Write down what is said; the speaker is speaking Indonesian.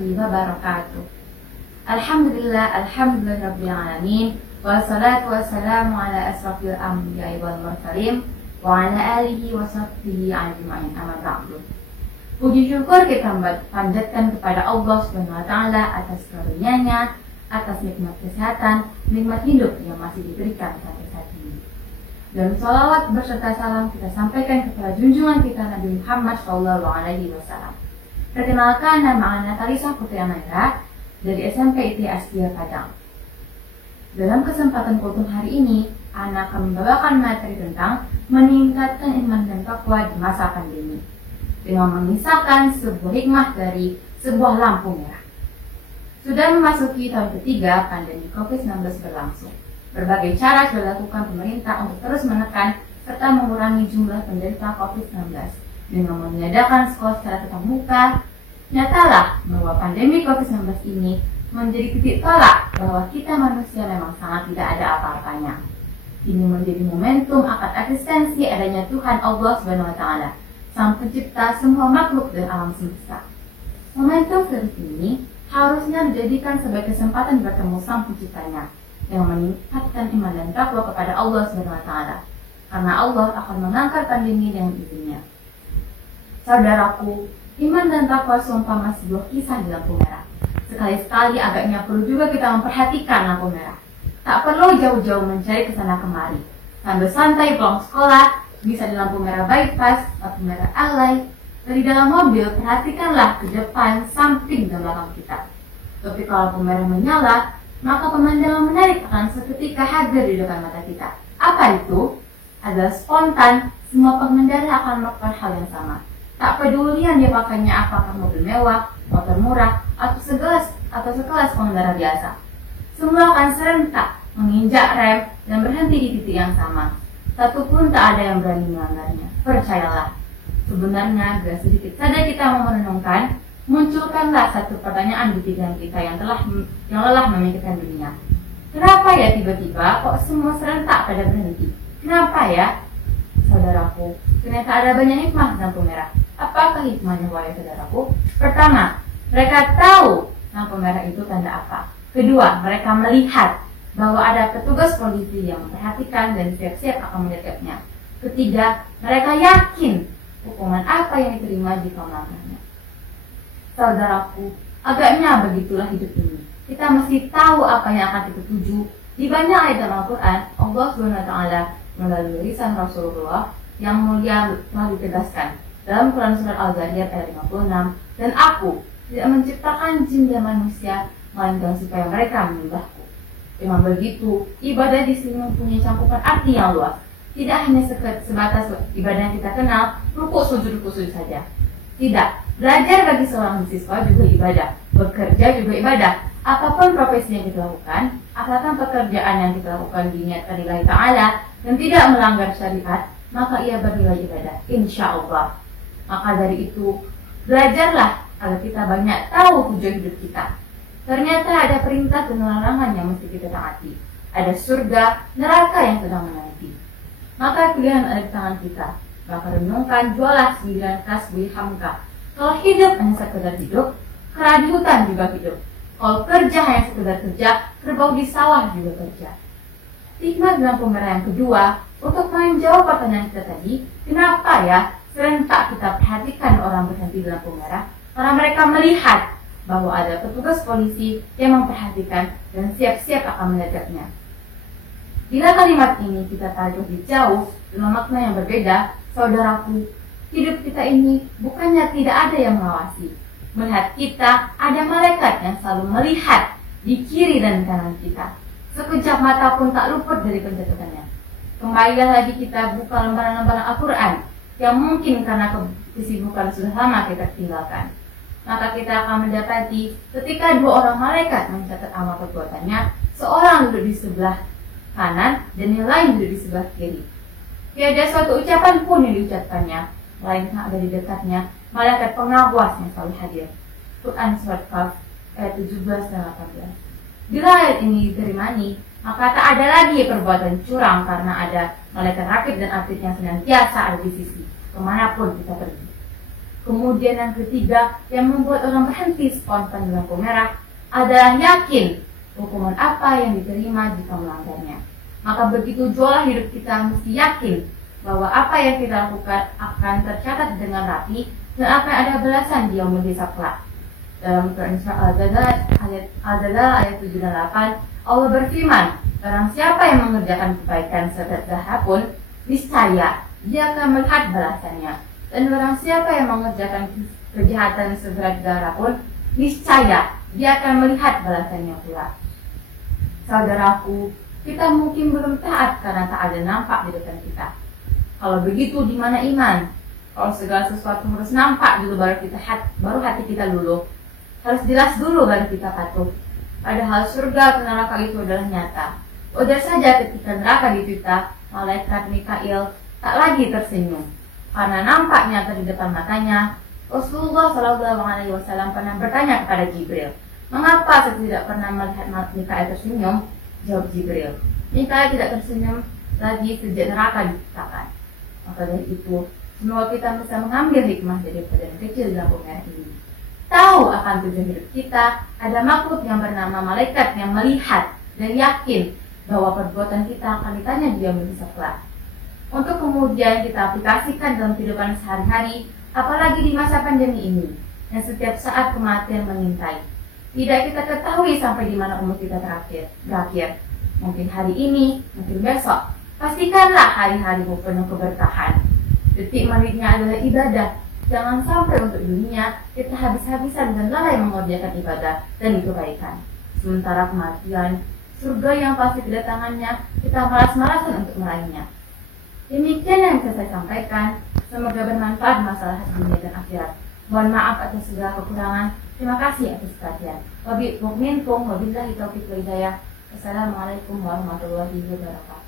warahmatullahi wabarakatuh. Alhamdulillah rabbil alamin. Wassalatu wassalamu ala asrafil anbiya'i wal mursalin wa ala alihi wa sahbihi ajma'in, amma ba'du. Puji syukur kita panjatkan kepada Allah Subhanahu wa taala atas karunia-Nya, atas nikmat kesehatan, nikmat hidup yang masih diberikan sampai saat ini. Dan salawat berserta salam kita sampaikan kepada junjungan kita Nabi Muhammad SAW. Perkenalkan, nama Ana Talisa Putri Amaira dari SMP IT Astia Padang. Dalam kesempatan kultum hari ini, Ana akan membawakan materi tentang meningkatkan iman dan takwa di masa pandemi, dengan mengisahkan sebuah hikmah dari sebuah lampu merah. Sudah memasuki tahun ketiga pandemi COVID-19 berlangsung. Berbagai cara sudah dilakukan pemerintah untuk terus menekan serta mengurangi jumlah penderita COVID-19 dengan meniadakan sekolah secara tatap muka. Nyatalah bahwa pandemi COVID-19 ini menjadi titik tolak bahwa kita manusia memang sangat tidak ada apa-apanya. Ini menjadi momentum akan eksistensi adanya Tuhan Allah Subhanahu wa taala, Sang Pencipta semua makhluk dan alam semesta. Momentum seperti ini harusnya dijadikan sebagai kesempatan bertemu Sang Penciptanya yang meningkatkan iman dan takwa kepada Allah Subhanahu wa taala, karena Allah akan mengangkat pandemi dengan izinnya. Saudaraku, iman dan takwa seumpama sebuah kisah di lampu merah. Sekali-sekali agaknya perlu juga kita memperhatikan lampu merah. Tak perlu jauh-jauh mencari kesana kemari. Sambil santai pulang sekolah, bisa di lampu merah bypass, lampu merah alay. Dari dalam mobil, perhatikanlah ke depan, samping, dan belakang kita. Tapi kalau lampu merah menyala, maka pemandangan menarik akan seketika hadir di depan mata kita. Apa itu? Adalah spontan, semua pengendara akan melakukan hal yang sama. Tak peduli yang dia pakainya apakah mobil mewah, motor murah, atau sekelas pengendara biasa. Semua akan serentak menginjak rem dan berhenti di titik yang sama. Satupun tak ada yang berani melanggarnya. Percayalah. Sebenarnya, bila sedikit saja kita mau merenungkan, munculkanlah satu pertanyaan di pikiran kita yang lelah memikirkan dunia. Kenapa ya tiba-tiba kok semua serentak pada berhenti? Kenapa ya? Saudaraku, ternyata ada banyak hikmah lampu merah. Apakah hikmahnya, wahai saudaraku? Pertama, mereka tahu lampu merah itu tanda apa. Kedua, mereka melihat bahwa ada petugas polisi yang memperhatikan dan siap-siap akan mendekatnya. Ketiga, mereka yakin hukuman apa yang diterima jika melanggarnya. Saudaraku, agaknya begitulah hidup ini. Kita mesti tahu apa yang akan kita tuju. Di banyak ayat dalam Al-Quran, Allah SWT melalui lisan Rasulullah yang mulia telah ditegaskan dalam Quran Surat Al-Zariyat ayat 56, dan aku tidak menciptakan jin dan manusia melainkan supaya mereka menyembahku. Dengan begitu, ibadah di sini mempunyai cakupan arti yang luas. Tidak hanya sebatas ibadah yang kita kenal, rukuk sujud saja. Tidak, belajar bagi seorang siswa juga ibadah, bekerja juga ibadah. Apapun profesi yang kita lakukan, asalkan pekerjaan yang kita lakukan diniatkan lillahi ta'ala dan tidak melanggar syariat, maka ia bernilai ibadah, insya Allah. Maka dari itu, belajarlah agar kita banyak tahu tujuan hidup kita. Ternyata ada perintah dan larangan yang mesti kita taati. Ada surga, neraka yang sedang menanti. Maka pilihan ada di tangan kita. Maka renungkan, jualah 9 kas buih hamka. Kalau hidup hanya sekedar hidup, kera di hutan juga hidup. Kalau kerja hanya sekedar kerja, kerbau di sawah juga kerja. Hikmah lampu merah yang kedua, untuk menjawab pertanyaan kita tadi, kenapa ya serentak kita perhatikan orang berhenti di lampu merah? Karena mereka melihat bahwa ada petugas polisi yang memperhatikan dan siap-siap akan mendekatnya. Bila kalimat ini kita tarik lebih jauh dengan makna yang berbeda, saudaraku, hidup kita ini bukannya tidak ada yang mengawasi. Melihat kita, ada malaikat yang selalu melihat di kiri dan kanan kita. Sekejap mata pun tak luput dari pencatatannya. Kembalilah lagi kita buka lembaran-lembaran Al-Quran yang mungkin karena kesibukan sudah lama kita tinggalkan. Maka kita akan mendapati ketika 2 orang malaikat mencatat amal perbuatannya, seorang duduk di sebelah kanan dan yang lain duduk di sebelah kiri. Tiada suatu ucapan pun yang diucapkannya, melainkan ada di dekatnya malaikat pengawas yang selalu hadir. Quran Surat Qaf ayat 17 dan 18. Bila ayat ini diterimani, maka tak ada lagi perbuatan curang karena ada malaikat rakib dan atid yang senantiasa ada di sisi kemanapun kita pergi. Kemudian yang ketiga yang membuat orang berhenti spontan di lampu merah adalah yakin hukuman apa yang diterima jika melanggarnya. Maka begitu jualah hidup kita mesti yakin bahwa apa yang kita lakukan akan tercatat dengan rapi dan akan ada balasan di yaumul hisab kelak. Dalam Quran Surah Al-Zalzal ayat 7 dan 8, Allah berfirman, barang siapa yang mengerjakan kebaikan seberat zarah pun, niscaya dia akan melihat balasannya. Dan barang siapa yang mengerjakan kejahatan seberat zarah pun, niscaya dia akan melihat balasannya pula. Saudaraku, kita mungkin belum taat karena tak ada nampak di depan kita. Kalau begitu, di mana iman? Kalau segala sesuatu harus nampak dulu baru hati kita luluh. Harus jelas dulu baru kita patuh. Padahal surga dan neraka itu adalah nyata. Wajar saja ketika neraka dicipta, malaikat Mikail tak lagi tersenyum karena nampak nyata di depan matanya. Rasulullah SAW pernah bertanya kepada Jibril, mengapa saya tidak pernah melihat Mikail tersenyum? Jawab Jibril, Mikail tidak tersenyum lagi sejak neraka diciptakan. Maka dari itu, semoga kita bisa mengambil hikmah dari pelajaran kecil di lampu merah ini. Tahu akan tujuan hidup kita, ada makhluk yang bernama malaikat yang melihat dan yakin bahwa perbuatan kita akan ditanya di yaumul hisab kelak. Untuk kemudian kita aplikasikan dalam kehidupan sehari-hari, apalagi di masa pandemi ini, yang setiap saat kematian mengintai. Tidak kita ketahui sampai di mana umur kita berakhir. Mungkin hari ini, mungkin besok. Pastikanlah hari-harimu penuh keberkahan. Detik menitnya adalah ibadah. Jangan sampai untuk dunia kita habis-habisan dan lalai mengerjakan ibadah dan kebaikan. Sementara kematian, surga yang pasti kedatangannya, kita malas-malasan untuk meraihnya. Demikian yang bisa saya sampaikan. Semoga bermanfaat masalah dunia dan akhirat. Mohon maaf atas segala kekurangan. Terima kasih atas perhatian. Wabillahi taufiq wal hidayah. Wassalamualaikum warahmatullahi wabarakatuh.